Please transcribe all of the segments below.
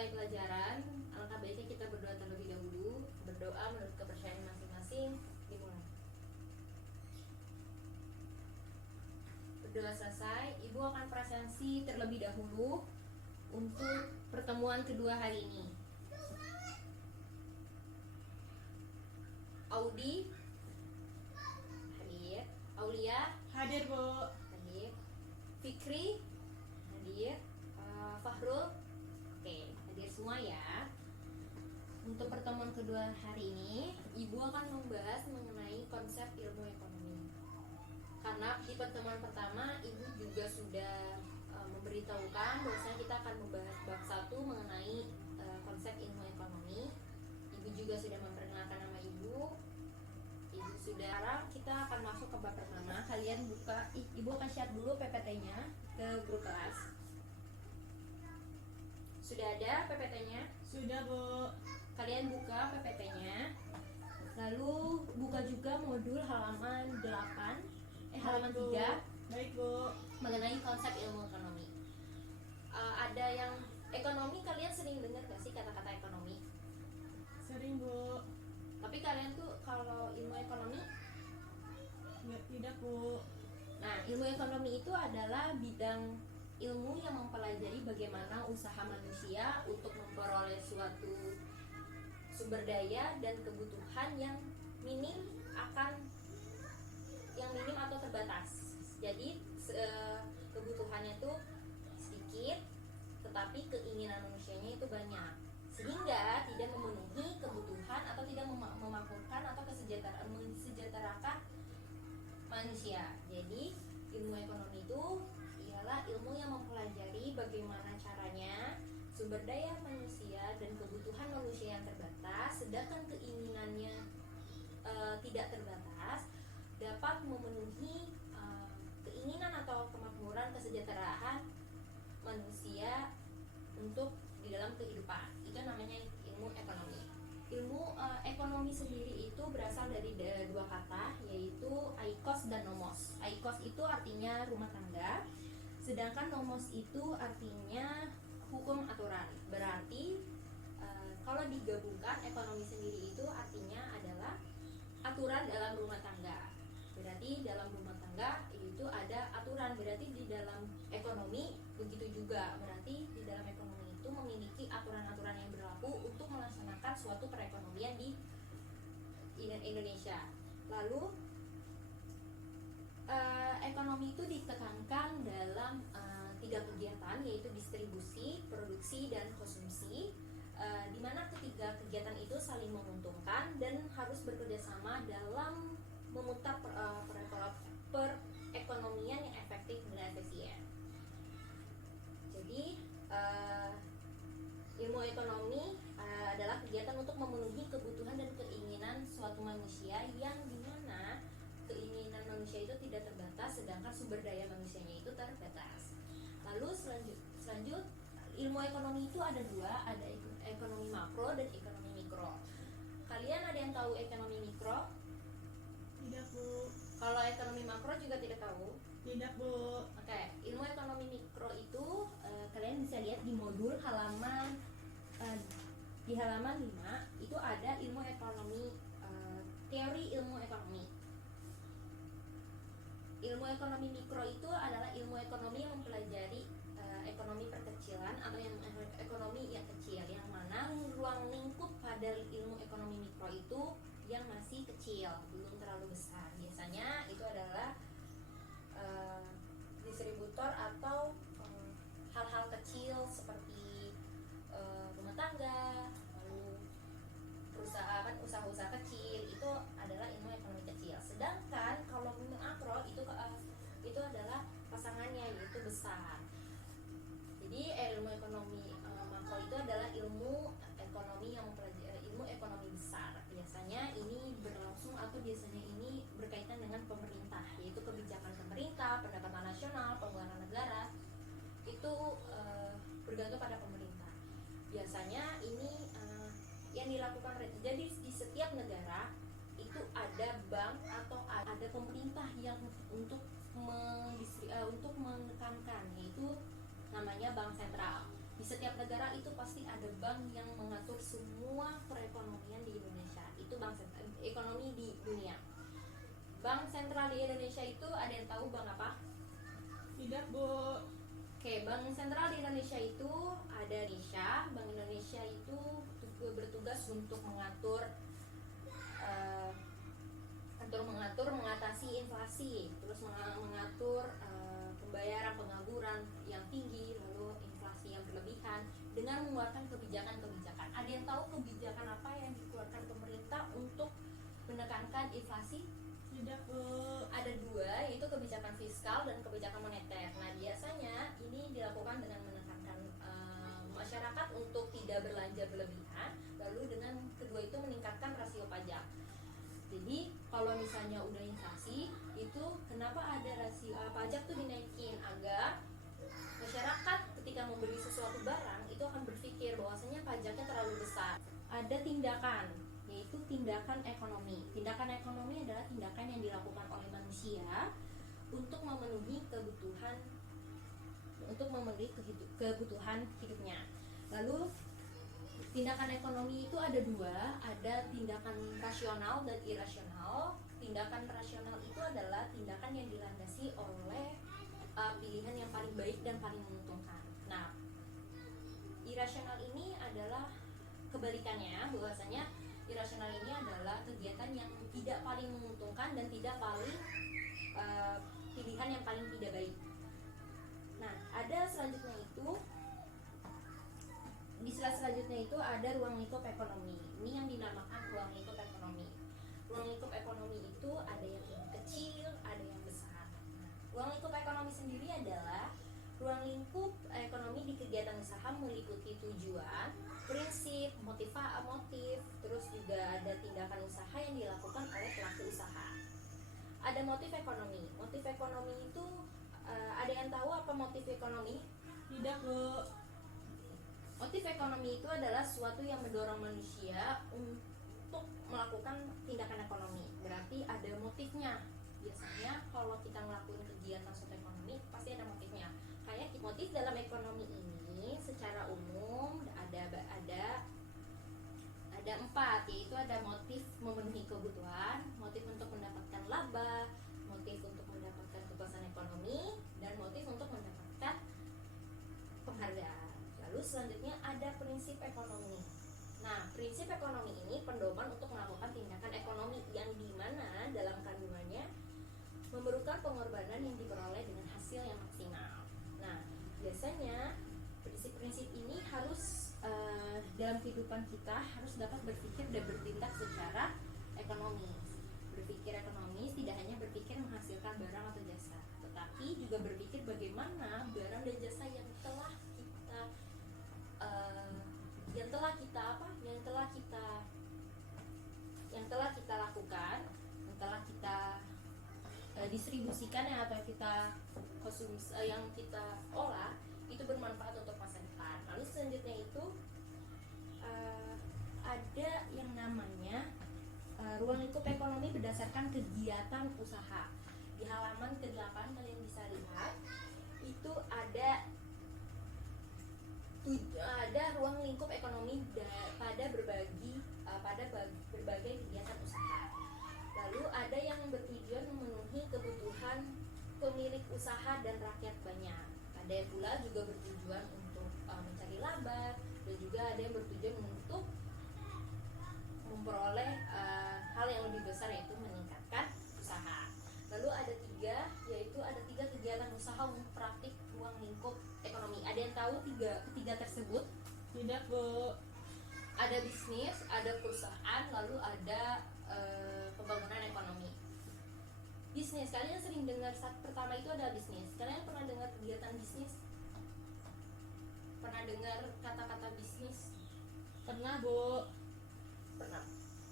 memulai pelajaran, alangkah baiknya kita berdoa terlebih dahulu. Berdoa menurut kepercayaan masing-masing. Dimulai. Berdoa selesai, Ibu akan presensi terlebih dahulu untuk pertemuan kedua hari ini. Audi hadir, Aulia Hadir, Bu. hadir, Fikri hadir, Fahrul oke, hadir semua ya. Untuk pertemuan kedua hari ini, Ibu akan membahas mengenai konsep ilmu ekonomi. Karena di pertemuan pertama, Ibu juga sudah memberitahukan bahwasanya kita akan membahas bab 1 mengenai konsep ilmu ekonomi. Ibu juga sudah memperkenalkan nama Ibu. Ibu sudah. Sekarang kita akan masuk ke bab pertama. Kalian buka, Ibu akan share dulu PPT-nya ke grup kelas. Sudah ada PPT-nya? Sudah, Bu. Kalian buka PPT-nya. Lalu buka juga modul halaman 8, halaman 3 Baik, Bu. mengenai konsep ilmu ekonomi. Ada yang ekonomi, kalian sering dengar gak sih kata-kata ekonomi? Sering, Bu. Tapi kalian tuh kalau ilmu ekonomi, Tidak, Bu. nah ilmu ekonomi itu adalah bidang ilmu yang mempelajari bagaimana usaha manusia untuk memperoleh suatu sumber daya dan kebutuhan yang minim atau terbatas. Jadi kebutuhannya itu sedikit, tetapi keinginan manusianya itu banyak, sehingga tidak memenuhi kebutuhan atau tidak memakmurkan atau mensejahterakan manusia. Jadi ilmu ekonomi itu ialah ilmu yang mempelajari bagaimana caranya sumber daya manusia dan kebutuhan manusia yang terbatas, sedangkan keinginannya tidak terbatas, dapat memenuhi keinginan atau kemakmuran kesejahteraan manusia untuk di dalam kehidupan. Itu namanya ilmu ekonomi. Ilmu ekonomi sendiri itu berasal dari dua kata, yaitu aikos dan nomos. Aikos itu artinya rumah tangga, sedangkan nomos itu artinya hukum aturan. Berarti kalau digabungkan, ekonomi sendiri itu artinya adalah aturan dalam rumah tangga. Berarti dalam rumah tangga itu ada aturan, berarti di dalam ekonomi begitu juga. Berarti di dalam ekonomi itu memiliki aturan-aturan yang berlaku untuk melaksanakan suatu perekonomian di Indonesia. Lalu ekonomi itu ditekankan dalam 3 kegiatan, yaitu distribusi, produksi, dan konsumsi, di mana ketiga kegiatan itu saling menguntungkan dan harus bekerjasama dalam memutar perekonomian yang efektif dan efisien. Jadi ilmu ekonomi adalah kegiatan untuk memenuhi kebutuhan dan keinginan suatu manusia, yang dimana keinginan manusia itu tidak terbatas, sedangkan sumber daya manusianya itu terbatas. Lalu selanjut ilmu ekonomi itu ada dua, ada ekonomi makro dan ekonomi mikro. Kalian ada yang tahu ekonomi mikro? Tidak, Bu. Kalau ekonomi makro juga tidak tahu? Tidak, Bu. Oke, ilmu ekonomi mikro itu kalian bisa lihat di modul halaman di halaman 5 itu ada ilmu ekonomi, teori ilmu ekonomi. Ilmu ekonomi mikro itu adalah ilmu ekonomi yang mempelajari ekonomi perkecilan atau yang ekonomi yang kecil, yang mana ruang lingkup pada ilmu ekonomi mikro itu yang masih kecil, belum terlalu besar. Biasanya itu adalah distributor atau hal-hal kecil seperti rumah tangga, lalu perusahaan, usaha-usaha kecil, itu adalah ilmu ekonomi kecil. Sedangkan kalau ilmu makro itu adalah pasangannya, yaitu besar. Jadi ilmu ekonomi makro itu adalah ilmu ekonomi yang mempelajari ilmu ekonomi besar. Biasanya ini berlangsung atau biasanya ini berkaitan dengan pemerintah, yaitu kebijakan pemerintah, pendapatan nasional, pengeluaran negara. Itu bergantung pada pemerintah. Biasanya ini yang dilakukan, jadi di setiap negara itu ada bank atau ada pemerintah yang untuk menekankan, yaitu namanya bank sentral. Di setiap negara itu pasti ada bank yang mengatur semua perekonomian di Indonesia. Itu bank ekonomi di dunia. Bank sentral di Indonesia itu ada yang tahu bank apa? Tidak, Bu. Oke, bank sentral di Indonesia itu ada Indonesia. Bank Indonesia itu bertugas untuk mengatasi inflasi, terus mengatur pembayaran pengangguran yang tinggi, lalu inflasi yang berlebihan dengan mengeluarkan kebijakan-kebijakan. Ada yang tahu kebijakan apa yang dikeluarkan pemerintah untuk menekankan inflasi? Tidak, Bu. Ada dua, yaitu kebijakan fiskal dan kebijakan moneter. Nah, biasanya ini dilakukan dengan menekankan masyarakat untuk tidak belanja berlebihan, lalu dengan kedua itu meningkatkan rasio pajak. Jadi kalau misalnya udah inflasi, itu kenapa ada rasio pajak tuh dinaikin agar masyarakat ketika membeli sesuatu barang itu akan berpikir bahwasanya pajaknya terlalu besar. Ada tindakan, yaitu tindakan ekonomi. Tindakan ekonomi adalah tindakan yang dilakukan oleh manusia untuk memenuhi kebutuhan hidupnya. Lalu tindakan ekonomi itu ada dua, ada tindakan rasional dan irasional. Tindakan rasional itu adalah tindakan yang dilandasi oleh pilihan yang paling baik dan paling menguntungkan. Nah, irasional ini adalah kebalikannya, bahwasanya irasional ini adalah kegiatan yang tidak paling menguntungkan dan tidak paling pilihan yang paling tidak baik. Nah, ada selanjutnya itu di slide selanjutnya itu ada ruang lingkup ekonomi. Ini yang dinamakan ruang lingkup ekonomi. Ruang lingkup ekonomi itu ada yang kecil, ada yang besar. Nah, ruang lingkup ekonomi sendiri adalah ruang lingkup ekonomi di kegiatan usaha meliputi tujuan, prinsip, motif, terus juga ada tindakan usaha yang dilakukan oleh pelaku usaha. Ada motif ekonomi. Motif ekonomi itu ada yang tahu apa motif ekonomi? Tidak, Bu. Motif ekonomi itu adalah sesuatu yang mendorong manusia untuk melakukan tindakan ekonomi. Berarti ada motifnya. Biasanya kalau kita ngelakuin kegiatan suatu ekonomi pasti ada motifnya. Kayak motif dalam ekonomi ini secara umum ada 4, yaitu ada motif memenuhi kebutuhan, motif untuk mendapatkan laba, motif untuk mendapatkan kepuasan ekonomi, dan motif untuk mendapatkan penghargaan. Lalu selanjutnya ada prinsip ekonomi. Nah, prinsip ekonomi ini pedoman untuk melakukan tindakan ekonomi yang dimana dalam kandungannya memerlukan pengorbanan yang diperoleh dengan hasil yang maksimal. Nah, biasanya prinsip-prinsip ini harus dalam kehidupan kita harus dapat berpikir dan bertindak secara ekonomis. Berpikir ekonomis tidak hanya berpikir menghasilkan barang atau jasa, tetapi juga berpikir bagaimana barang dan jasa yang telah kita lakukan, yang telah kita distribusikan atau kita konsumsi, yang kita olah itu bermanfaat untuk masa depan. Lalu selanjutnya itu ada yang namanya ruang lingkup ekonomi berdasarkan kegiatan usaha. Di halaman ke-8 kalian bisa lihat itu ada ruang lingkup ekonomi pada berbagai kegiatan usaha. Lalu ada yang bertujuan memenuhi kebutuhan pemilik usaha dan rakyat banyak. Ada pula juga bertujuan untuk mencari laba, dan juga ada yang bertujuan untuk memperoleh hal yang lebih besar, yaitu meningkatkan usaha. Lalu ada tiga kegiatan usaha untuk praktik ruang lingkup ekonomi. Ada yang tahu ketiga tersebut? Tidak, Bu. Ada bisnis, ada perusahaan, lalu ada pembangunan ekonomi. Bisnis, kalian sering dengar saat pertama itu ada bisnis. Kalian pernah dengar kegiatan bisnis? Pernah dengar kata-kata bisnis? Pernah, Bu.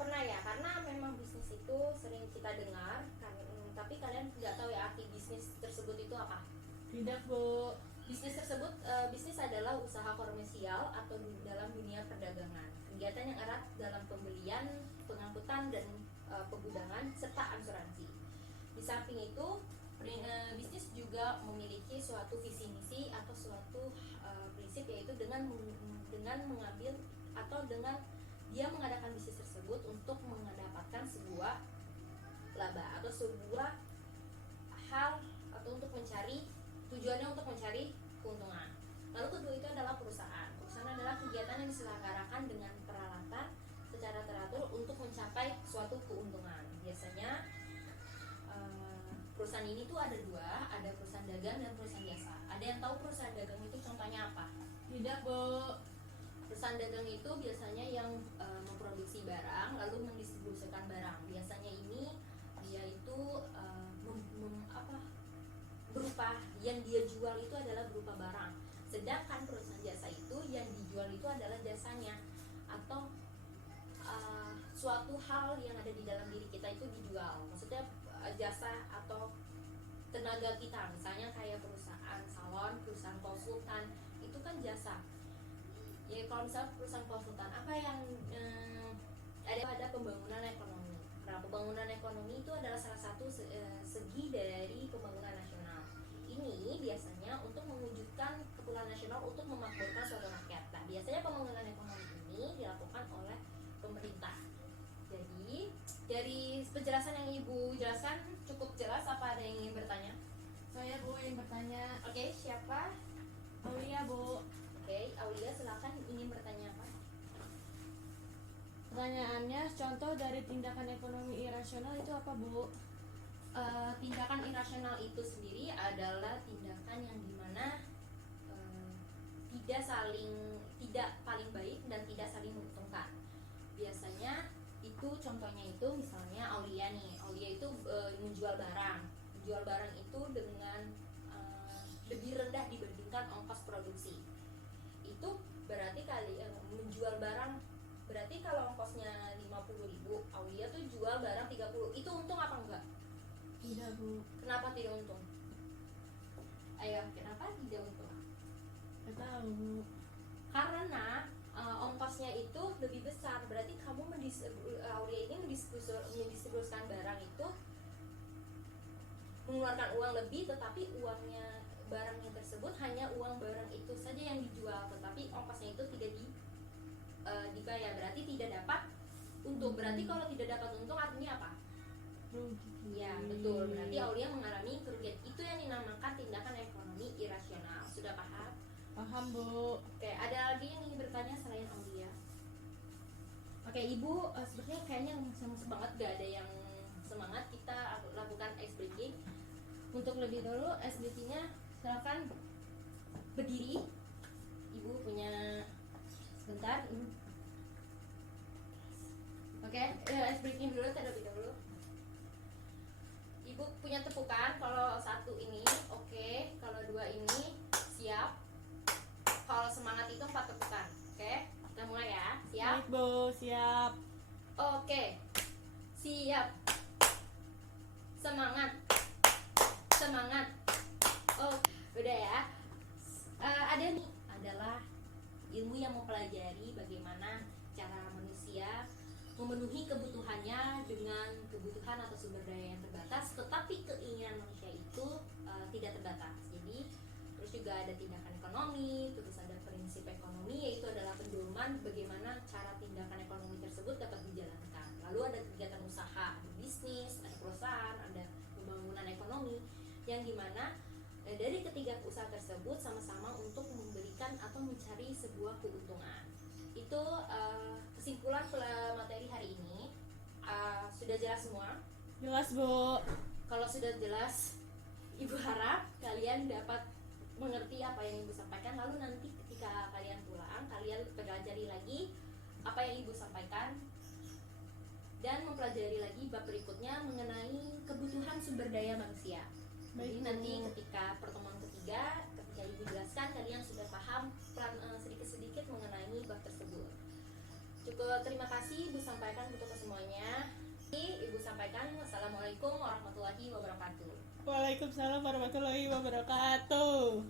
Pernah ya, karena memang bisnis itu sering kita dengar tapi kalian tidak tahu ya arti bisnis tersebut itu apa. Tidak, Bu. Bisnis adalah usaha komersial atau dalam dunia perdagangan, kegiatan yang erat dalam pembelian, pengangkutan, dan penggudangan serta asuransi. Di samping itu, bisnis juga memiliki suatu visi misi atau suatu prinsip, yaitu dengan dengan mengambil atau dengan dia mengadakan bisnis tersebut untuk mendapatkan sebuah laba atau sebuah hal atau untuk mencari tujuannya untuk mencari keuntungan. Lalu kedua itu adalah perusahaan. Perusahaan adalah kegiatan yang diselenggarakan dengan peralatan secara teratur untuk mencapai suatu keuntungan. Biasanya perusahaan ini tuh ada dua, ada perusahaan dagang dan perusahaan jasa. Ada yang tahu perusahaan dagang itu contohnya apa? Tidak, Bu. Perusahaan dagang itu biasanya yang memproduksi barang lalu mendistribusikan barang. Biasanya ini dia itu berupa yang dia jual itu adalah berupa barang. Sedangkan perusahaan jasa itu yang dijual itu adalah jasanya atau suatu hal yang ada di dalam diri kita itu dijual. Maksudnya jasa atau tenaga kita, misalnya kayak perusahaan salon, perusahaan konsultan, itu kan jasa. Ya kalau misalnya perusahaan konsultan, apa yang ada pembangunan ekonomi. Nah, pembangunan ekonomi itu adalah salah satu segi dari pembangunan nasional. Ini biasanya untuk mewujudkan keputusan nasional untuk memakmurkan suatu rakyat. Nah, biasanya pembangunan ekonomi ini dilakukan oleh pemerintah. Jadi dari penjelasan yang Ibu jelaskan cukup jelas. Apa ada yang ingin bertanya? Saya, Bu, yang bertanya. Oke, siapa? Aulia, Bu. Oke, Aulia silakan, ingin bertanya apa? Pertanyaannya, contoh dari tindakan ekonomi irasional itu apa, Bu? Tindakan irasional itu sendiri adalah tindakan yang dimana tidak paling baik dan tidak saling menguntungkan. Biasanya itu contohnya itu misalnya Aulia nih, Aulia itu menjual barang itu dengan lebih rendah dibandingkan ongkos produksi. Itu berarti menjual barang, berarti kalau ongkosnya 50.000, Aulia tuh jual barang 30, itu untung apa enggak? Tidak, Bu. Kenapa tidak untung? Ayo, kenapa tidak untung? Tidak tahu, Bu. Karena ongkosnya itu lebih besar. Berarti kamu Aulia ini mendistribusikan barang itu mengeluarkan uang lebih, tetapi barangnya tersebut hanya uang barang itu saja yang dijual, tetapi ongkosnya itu tidak dibayar. Berarti tidak dapat untung. Berarti kalau tidak dapat untung artinya apa? Rugi. Ya, betul. Berarti Aulia mengalami kerugian. Itu yang dinamakan tindakan ekonomi irasional. Sudah paham? Paham, Bu. Oke, ada lagi yang ingin bertanya selain Aulia? Oke, Ibu sebenarnya kayaknya semangat, gak ada yang semangat. Kita lakukan ice breaking. Untuk lebih dulu ice breaking-nya silakan berdiri. Ibu punya sebentar. Oke, ice breaking dulu terlebih dahulu. Ibu punya tepukan. Kalau satu ini oke, kalau dua ini siap. Kalau semangat itu 4 tepukan. Oke, kita mulai ya. Siap? Baik, Bu. Siap. Oke. Siap. Semangat. Semangat. Oh, udah ya. Ada nih, adalah ilmu yang mempelajari bagaimana cara manusia memenuhi kebutuhannya dengan kebutuhan atau sumber daya yang terbatas, tetapi keinginan manusia itu tidak terbatas. Jadi terus juga ada tindakan ekonomi, terus ada prinsip ekonomi, yaitu adalah pedoman bagaimana cara tindakan ekonomi tersebut dapat dijalankan. Lalu ada kegiatan usaha, ada bisnis, ada perusahaan, ada pembangunan ekonomi, yang dimana dari ketiga usaha tersebut sama-sama untuk memberikan atau mencari sebuah keuntungan. Itu kesimpulan materi hari ini. Sudah jelas semua? Jelas, Bu. Kalau sudah jelas, Ibu harap kalian dapat mengerti apa yang Ibu sampaikan. Lalu nanti ketika kalian pulang, kalian pelajari lagi apa yang Ibu sampaikan dan mempelajari lagi bab berikutnya mengenai kebutuhan sumber daya manusia. Jadi Baik, nanti Bu. ketika pertemuan ketiga, ketika Ibu jelaskan, kalian sudah paham sedikit-sedikit mengenai bab tersebut. Cukup, terima kasih Ibu sampaikan untuk semuanya. Ibu sampaikan, wassalamualaikum warahmatullahi wabarakatuh. Waalaikumsalam warahmatullahi wabarakatuh.